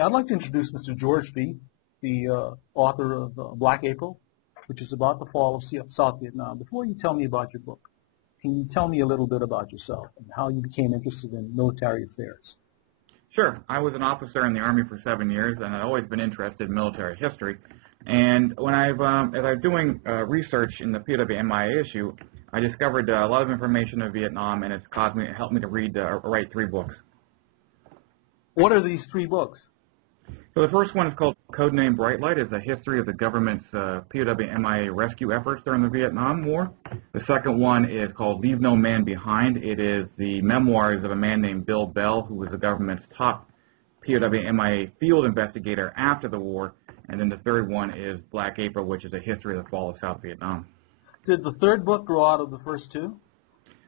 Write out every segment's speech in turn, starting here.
Okay, I'd like to introduce Mr. George Fee, the author of Black April, which is about the fall of South Vietnam. Before you tell me about your book, can you tell me a little bit about yourself and how you became interested in military affairs? Sure. I was an officer in the Army for 7 years, and I'd always been interested in military history. And when as I was doing research in the PWMIA issue, I discovered a lot of information of Vietnam, and it helped me to write 3 books. What are these 3 books? So the first one is called Codename Bright Light. It's a history of the government's POW-MIA rescue efforts during the Vietnam War. The second one is called Leave No Man Behind. It is the memoirs of a man named Bill Bell, who was the government's top POW-MIA field investigator after the war. And then the third one is Black April, which is a history of the fall of South Vietnam. Did the third book grow out of the first 2?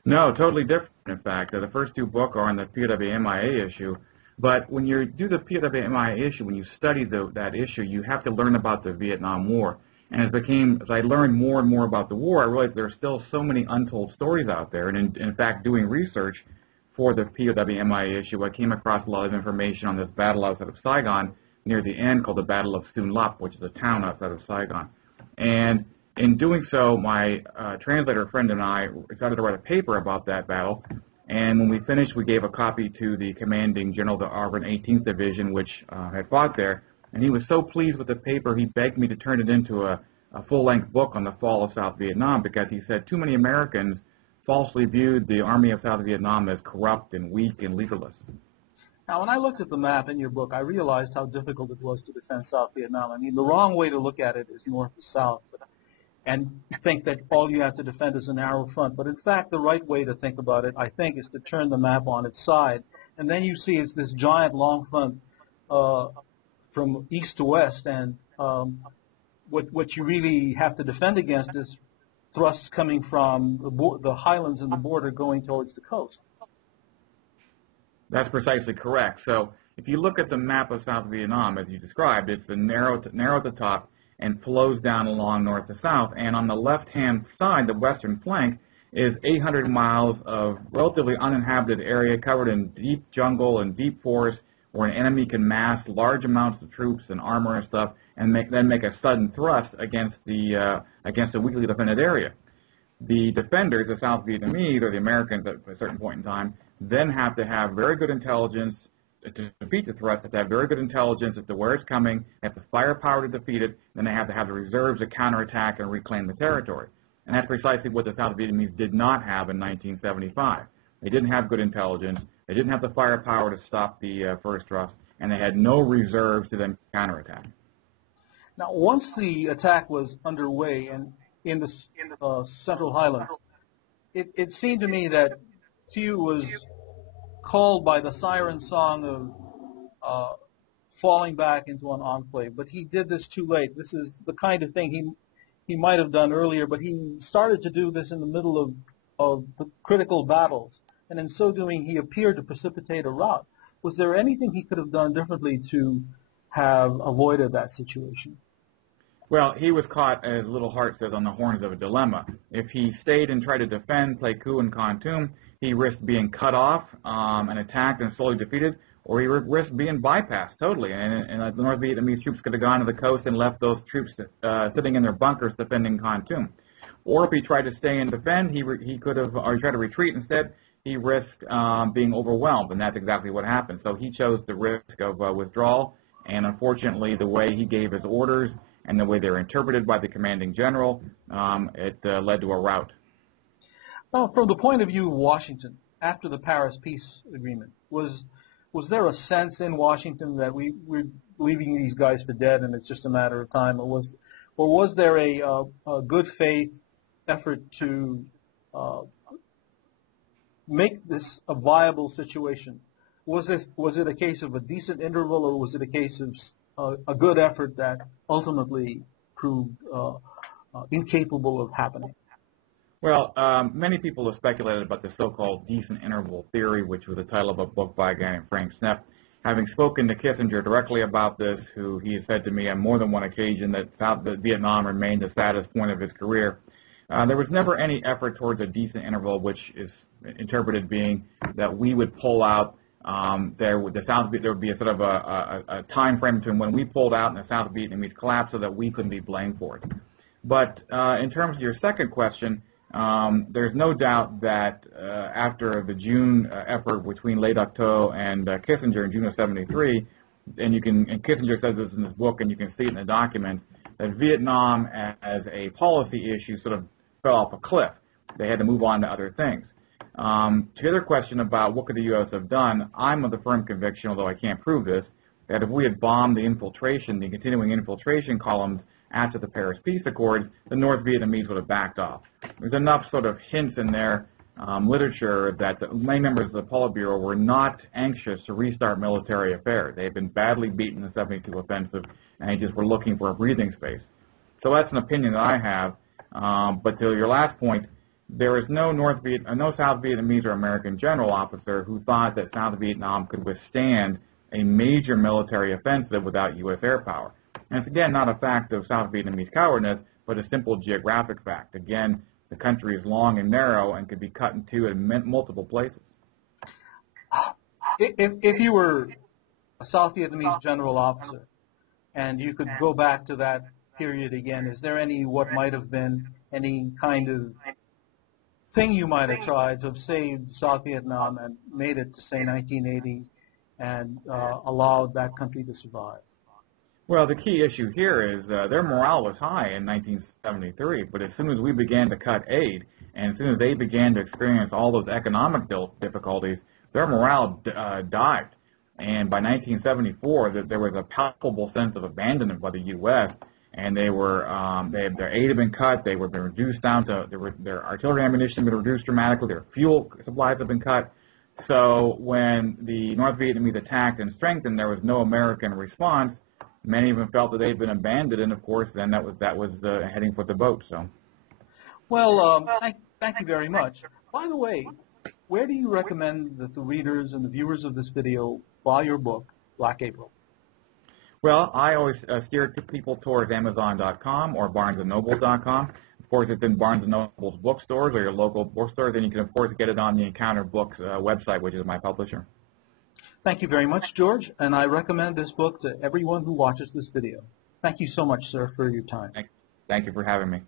No, totally different, in fact. The first 2 books are on the POW-MIA issue. But when you do the POW-MIA issue, when you study that issue, you have to learn about the Vietnam War. And as I learned more and more about the war, I realized there are still so many untold stories out there. And in fact, doing research for the POW-MIA issue, I came across a lot of information on this battle outside of Saigon near the end called the Battle of Sun Lap, which is a town outside of Saigon. And in doing so, my translator friend and I decided to write a paper about that battle. And when we finished, we gave a copy to the commanding general of the ARVN 18th Division, which had fought there. And he was so pleased with the paper, he begged me to turn it into a full-length book on the fall of South Vietnam, because he said too many Americans falsely viewed the Army of South Vietnam as corrupt and weak and leaderless. Now, when I looked at the map in your book, I realized how difficult it was to defend South Vietnam. I mean, the wrong way to look at it is north to south, and think that all you have to defend is a narrow front. But in fact, the right way to think about it, I think, is to turn the map on its side. And then you see it's this giant long front from east to west. And what you really have to defend against is thrusts coming from the highlands and the border going towards the coast. That's precisely correct. So if you look at the map of South Vietnam, as you described, it's narrow at the top and flows down along north to south. And on the left-hand side, the western flank, is 800 miles of relatively uninhabited area covered in deep jungle and deep forest, where an enemy can mass large amounts of troops and armor and stuff, and then make a sudden thrust against a weakly defended area. The defenders, the South Vietnamese, or the Americans at a certain point in time, then have to have very good intelligence to defeat the threat. They have to have very good intelligence as to where it's coming. They have the firepower to defeat it. Then they have to have the reserves to counterattack and reclaim the territory. And that's precisely what the South Vietnamese did not have in 1975. They didn't have good intelligence. They didn't have the firepower to stop the first thrust, and they had no reserves to then counterattack. Now, once the attack was underway and in the Central Highlands, it seemed to me that Thieu was called by the siren song of falling back into an enclave, but he did this too late. This is the kind of thing he might have done earlier, but he started to do this in the middle of the critical battles, and in so doing, he appeared to precipitate a rout. Was there anything he could have done differently to have avoided that situation? Well, he was caught, as Little Hart says, on the horns of a dilemma. If he stayed and tried to defend Pleiku and Kon Tum, he risked being cut off and attacked and slowly defeated, or he risked being bypassed totally. And the North Vietnamese troops could have gone to the coast and left those troops sitting in their bunkers defending Kon Tum. Or if he tried to stay and defend, he could have, or he tried to retreat instead, he risked being overwhelmed, and that's exactly what happened. So he chose the risk of withdrawal, and unfortunately, the way he gave his orders and the way they were interpreted by the commanding general, it led to a rout. Now, from the point of view of Washington, after the Paris Peace Agreement, was there a sense in Washington that we're leaving these guys for dead and it's just a matter of time, or was there a good faith effort to make this a viable situation? Was it a case of a decent interval, or was it a case of a good effort that ultimately proved incapable of happening? Well, many people have speculated about the so-called decent interval theory, which was the title of a book by a guy named Frank Snepp. Having spoken to Kissinger directly about this, who he has said to me on more than one occasion that Vietnam remained the saddest point of his career, there was never any effort towards a decent interval, which is interpreted being that we would pull out there would be a sort of a time frame between when we pulled out and the South Vietnamese collapsed, so that we couldn't be blamed for it. But in terms of your second question, there's no doubt that after the June effort between Le Duc Tho and Kissinger in June of '73, and Kissinger says this in his book, and you can see it in the documents, that Vietnam as a policy issue sort of fell off a cliff. They had to move on to other things. To the other question about what could the U.S. have done, I'm of the firm conviction, although I can't prove this, that if we had bombed the continuing infiltration columns after the Paris Peace Accords, the North Vietnamese would have backed off. There's enough sort of hints in their literature that many members of the Politburo were not anxious to restart military affairs. They had been badly beaten in the '72 offensive, and they just were looking for a breathing space. So that's an opinion that I have. But to your last point, there is no South Vietnamese or American general officer who thought that South Vietnam could withstand a major military offensive without U.S. air power. And it's, again, not a fact of South Vietnamese cowardice, but a simple geographic fact. Again, the country is long and narrow and could be cut in two in multiple places. If you were a South Vietnamese general officer and you could go back to that period again, is there what might have been any kind of thing you might have tried to have saved South Vietnam and made it to, say, 1980 and allowed that country to survive? Well, the key issue here is their morale was high in 1973, but as soon as we began to cut aid, and as soon as they began to experience all those economic difficulties, their morale dived. And by 1974, there was a palpable sense of abandonment by the U.S., and their aid had been cut. They were been reduced down to their artillery ammunition had been reduced dramatically. Their fuel supplies have been cut. So when the North Vietnamese attacked and strengthened, there was no American response. Many of them felt that they'd been abandoned, and of course, then that was heading for the boat. So, well, thank you very much. By the way, where do you recommend that the readers and the viewers of this video buy your book, Black April? Well, I always steer people towards Amazon.com or BarnesandNoble.com. Of course, it's in Barnes & Noble's bookstores or your local bookstores, and you can, of course, get it on the Encounter Books website, which is my publisher. Thank you very much, George, and I recommend this book to everyone who watches this video. Thank you so much, sir, for your time. Thank you for having me.